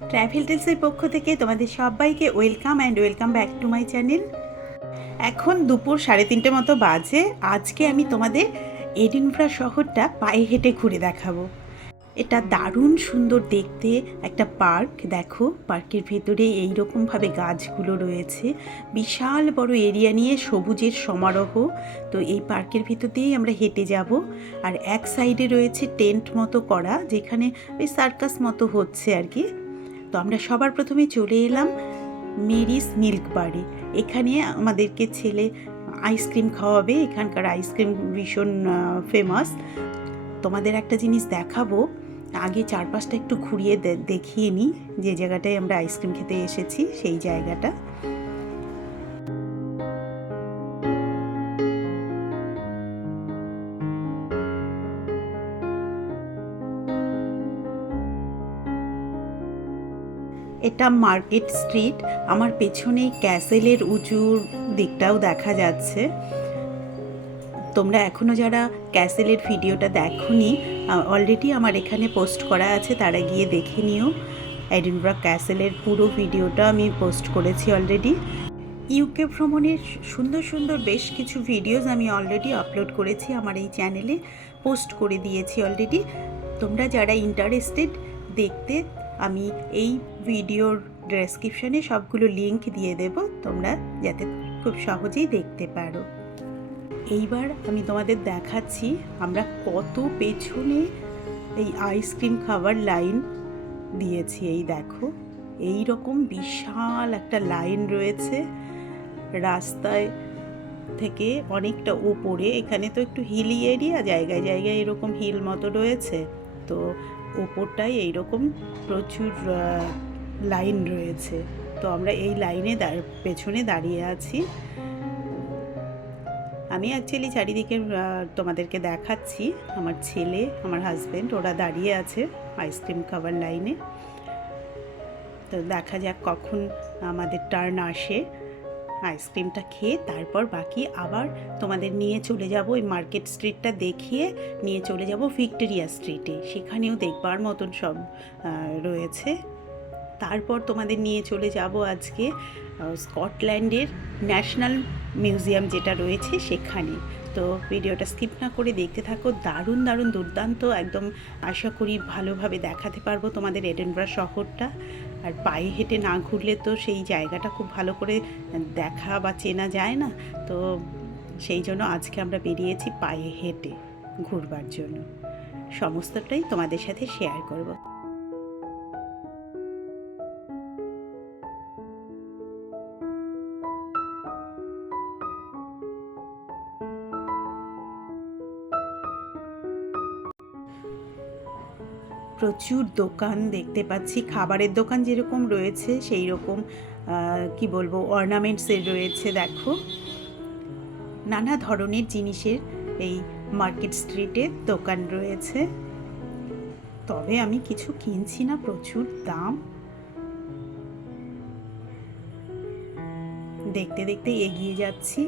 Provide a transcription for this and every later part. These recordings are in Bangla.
ট্রাভেল টেলসের পক্ষ থেকে তোমাদের সবাইকে welcome back to my channel. এখন দুপুর 3:30 মতো বাজে। আজকে আমি তোমাদের এডিনবরা শহরটা পায়ে হেঁটে ঘুরে দেখাবো। এটা দারুণ সুন্দর দেখতে একটা পার্ক। দেখো, পার্কের ভেতরে এইরকমভাবে গাছগুলো রয়েছে, বিশাল বড় এরিয়া নিয়ে সবুজের সমারোহ। তো এই পার্কের ভেতর দিয়েই আমরা হেঁটে যাব। আর এক সাইডে রয়েছে টেন্ট মতো করা, যেখানে ওই সার্কাস মতো হচ্ছে আর কি। তো আমরা সবার প্রথমে চলে এলাম মেরিস মিল্ক বারে। এখানে আমাদেরকে ছেলে আইসক্রিম খাওয়াবে। এখানকার আইসক্রিম ভীষণ ফেমাস। তোমাদের একটা জিনিস দেখাবো, আগে চারপাশটা একটু ঘুরিয়ে দেখিয়ে নিই। যে জায়গাটায় আমরা আইসক্রিম খেতে এসেছি সেই জায়গাটা। এটা মার্কেট স্ট্রিট। আমার পেছনেই ক্যাসেলের উঁচু দিকটাও দেখা যাচ্ছে। তোমরা এখনও যারা ক্যাসেলের ভিডিওটা দেখোনি, অলরেডি আমার এখানে পোস্ট করা আছে, তারা গিয়ে দেখে নিও। এডিনবরা ক্যাসেলের পুরো ভিডিওটা আমি পোস্ট করেছি অলরেডি। ইউকে ভ্রমণের সুন্দর সুন্দর বেশ কিছু ভিডিওস আমি অলরেডি আপলোড করেছি আমার এই চ্যানেলে, পোস্ট করে দিয়েছি অলরেডি। তোমরা যারা ইন্টারেস্টেড দেখতে, আমি এই ভিডিওর ডেসক্রিপশানে সবগুলো লিংক দিয়ে দেব, তোমরা যাতে খুব সহজেই দেখতে পারো। এইবার আমি তোমাদের দেখাচ্ছি আমরা কত পেছনে এই আইসক্রিম খাবার লাইন দিয়েছি। এই দেখো, এই রকম বিশাল একটা লাইন রয়েছে রাস্তায় থেকে অনেকটা ওপরে। এখানে তো একটু হিলি এরিয়া, জায়গায় জায়গায় এরকম হিল মতো রয়েছে। তো ওপরটায় এইরকম প্রচুর লাইন রয়েছে। তো আমরা এই লাইনে পেছনে দাঁড়িয়ে আছি। আমি অ্যাকচুয়ালি চারিদিকে তোমাদেরকে দেখাচ্ছি। আমার ছেলে, আমার হাজব্যান্ড, ওরা দাঁড়িয়ে আছে আইসক্রিম খাবার লাইনে। তো দেখা যাক কখন আমাদের টার্ন আসে। আইসক্রিমটা খেয়ে তারপর বাকি আবার তোমাদের নিয়ে চলে যাব ওই মার্কেট স্ট্রিটটা দেখিয়ে নিয়ে চলে যাব ভিক্টোরিয়া স্ট্রিটে। সেখানেও দেখবার মতন সব রয়েছে। তারপর তোমাদের নিয়ে চলে যাব আজকে স্কটল্যান্ডের ন্যাশনাল মিউজিয়াম যেটা রয়েছে সেখানে। তো ভিডিওটা স্কিপ না করে দেখতে থাকো। দারুণ দারুণ দুর্দান্ত, একদম আশা করি ভালোভাবে দেখাতে পারবো তোমাদের এডিনবরা শহরটা। আর পায়ে হেঁটে না ঘুরলে তো সেই জায়গাটা খুব ভালো করে দেখা বা চেনা যায় না। তো সেই জন্য আজকে আমরা বেরিয়েছি পায়ে হেঁটে ঘুরবার জন্য। সমস্তটাই তোমাদের সাথে শেয়ার করব। প্রচুর দোকান দেখতে পাচ্ছি, খাবারের দোকান যেরকম রয়েছে সেই রকম কি বলবো, অর্নামেন্টসের রয়েছে। দেখো, নানা ধরনের জিনিসের এই মার্কেট স্ট্রিটে দোকান রয়েছে। তবে আমি কিছু কিনছি না, প্রচুর দাম। দেখতে দেখতে এগিয়ে যাচ্ছি।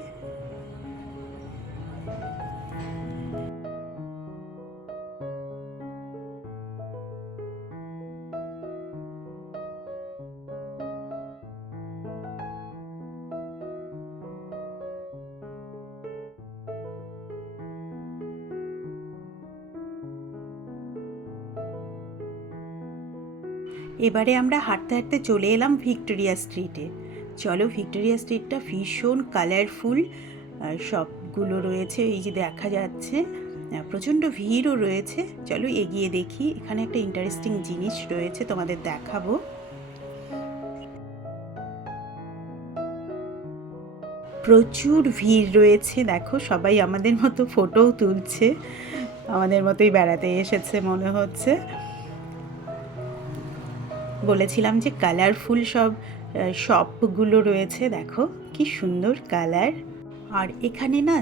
এবারে আমরা হাঁটতে হাঁটতে চলে এলাম ভিক্টোরিয়া স্ট্রিটে। চলো, ভিক্টোরিয়া স্ট্রিটটা ভীষণ কালারফুল, সবগুলো রয়েছে, এই যে দেখা যাচ্ছে। প্রচণ্ড ভিড়ও রয়েছে। চলো এগিয়ে দেখি। এখানে একটা ইন্টারেস্টিং জিনিস রয়েছে, তোমাদের দেখাবো। প্রচুর ভিড় রয়েছে। দেখো, সবাই আমাদের মতো ফটোও তুলছে, আমাদের মতোই বেড়াতে এসেছে মনে হচ্ছে। বলেছিলাম যে কালারফুল সব শপগুলো রয়েছে। দেখো কি সুন্দর কালার। আর এখানে না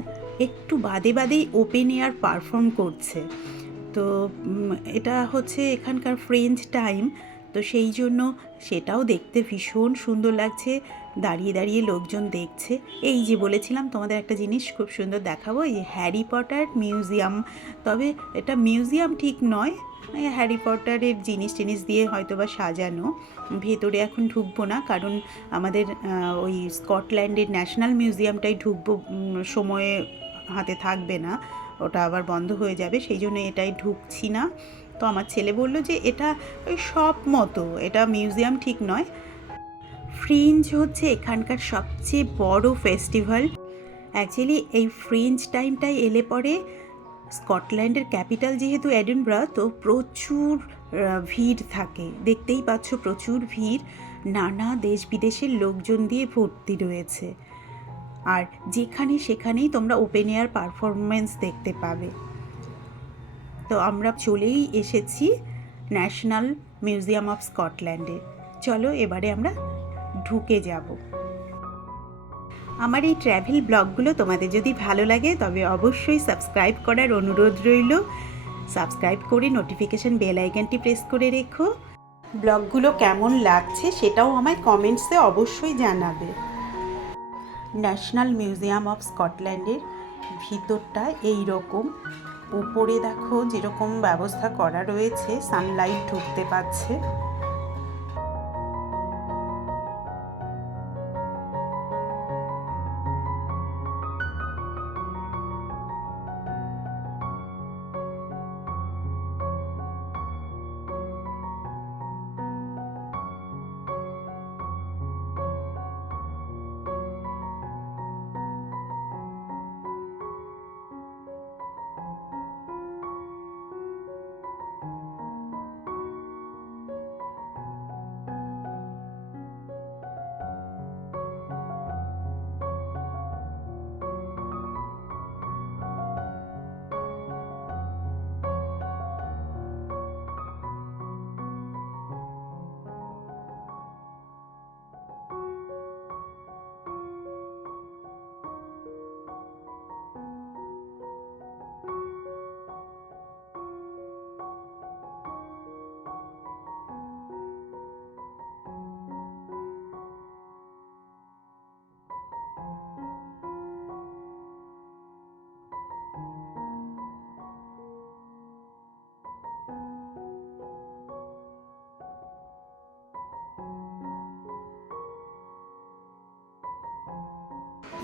একটু বাদে বাদেই ওপেন এয়ার পারফর্ম করছে। তো এটা হচ্ছে এখানকার ফ্রেঞ্চ টাইম। তো সেই জন্য সেটাও দেখতে ভীষণ সুন্দর লাগছে, দাঁড়িয়ে দাঁড়িয়ে লোকজন দেখছে। এই যে বলেছিলাম তোমাদের একটা জিনিস খুব সুন্দর দেখাবো, এই হ্যারি পটার মিউজিয়াম। তবে এটা মিউজিয়াম ঠিক নয়, হ্যারি পটারের জিনিস দিয়ে হয়তো বা সাজানো। ভেতরে এখন ঢুকবো না, কারণ আমাদের ওই স্কটল্যান্ডের ন্যাশনাল মিউজিয়ামটাই ঢুকবো, সময়ে হাতে থাকবে না, ওটা আবার বন্ধ হয়ে যাবে, সেই জন্য এটাই ঢুকছি না। তো আমার ছেলে বলল যে এটা ওই সব মতো, এটা মিউজিয়াম ঠিক নয়। ফ্রিঞ্জ হচ্ছে এখানকার সবচেয়ে বড় ফেস্টিভ্যাল। অ্যাকচুয়ালি এই ফ্রিঞ্জ টাইমটাই এলে পরে, স্কটল্যান্ডের ক্যাপিটাল যেহেতু এডিনবরা, তো প্রচুর ভিড় থাকে, দেখতেই পাচ্ছ প্রচুর ভিড়, নানা দেশ বিদেশের লোকজন দিয়ে ভর্তি রয়েছে। আর যেখানে সেখানেই তোমরা ওপেন এয়ার পারফরমেন্স দেখতে পাবে। তো আমরা চলেই এসেছি ন্যাশনাল মিউজিয়াম অফ স্কটল্যান্ডে। চলো এবারে আমরা ঢুকে যাব। আমার এই ট্র্যাভেল ব্লগগুলো তোমাদের যদি ভালো লাগে তবে অবশ্যই সাবস্ক্রাইব করার অনুরোধ রইল। সাবস্ক্রাইব করে নোটিফিকেশান বেল আইকনটি প্রেস করে রেখো। ব্লগগুলো কেমন লাগছে সেটাও আমায় কমেন্টসে অবশ্যই জানাবে। ন্যাশনাল মিউজিয়াম অফ স্কটল্যান্ডের ভিতরটা এই রকম। উপরে দেখো যেরকম ব্যবস্থা করা রয়েছে, সানলাইট ঢুকতে পারছে।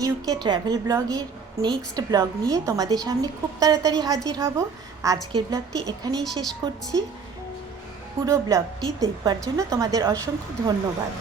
ইউকে ট্র্যাভেল ব্লগের নেক্সট ব্লগ নিয়ে তোমাদের সামনে খুব তাড়াতাড়ি হাজির হব। আজকের ব্লগটি এখানেই শেষ করছি। পুরো ব্লগটি দেখবার জন্য তোমাদের অসংখ্য ধন্যবাদ।